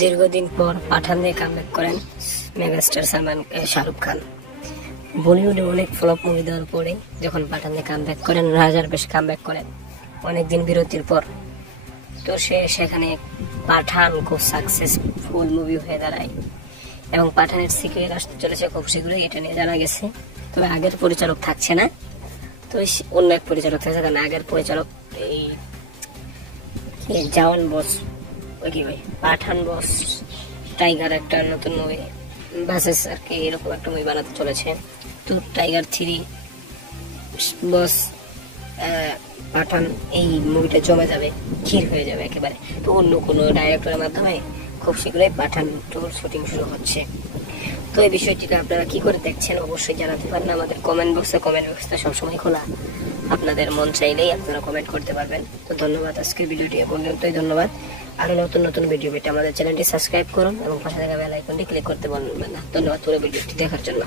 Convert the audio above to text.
দীর্ঘদিন পর পাঠান দিয়ে কামব্যাক করেন মেগাস্টার শাহরুখ খান। বলিউডে অনেক ফ্লপ মুভি দেওয়ার পরে যখন পাঠান দিয়ে কামব্যাক করেন, রাজার বেশ কামব্যাক করেন অনেকদিন বিরতির পর। তো সেখানে পাঠান খুব সাকসেসফুল মুভি হয়ে দাঁড়ায় এবং পাঠানের সিকুয়েল আসতে চলেছে খুব শীঘ্রই, এটা নিয়ে জানা গেছে। তবে আগের পরিচালক থাকছে না, তো অন্য এক পরিচালক থাকছে, কারণ আগের পরিচালক এই জওয়ান বস, ওই কি ভাই পাঠান বস টাইগার একটা নতুন মুভি বাসেস আর কি, এরকম একটা মুভি বানাতে চলেছে। তো টাইগার 3 বস পাঠান এই মুভিটা জমে যাবে, ক্ষীর হয়ে যাবে একেবারে। তো অন্য কোনো ডাইরেক্টরের মাধ্যমে খুব শীঘ্রই পাঠান 2 শুটিং শুরু হচ্ছে। তো এই বিষয়টিকে আপনারা কি করে দেখছেন অবশ্যই জানাতে পারেন আমাদের কমেন্ট বক্সে। কমেন্ট বক্সটা সবসময় খোলা, আপনাদের মন চাইলেই আপনারা কমেন্ট করতে পারবেন। তো ধন্যবাদ, আজকের ভিডিওটি পর্যন্তই। ধন্যবাদ। আরো নতুন নতুন ভিডিও পেতে আমাদের চ্যানেলটি সাবস্ক্রাইব করুন এবং পাশে থাকা বেল আইকনটি ক্লিক করতে বলবেন না। ধন্যবাদ পুরো ভিডিওটি দেখার জন্য।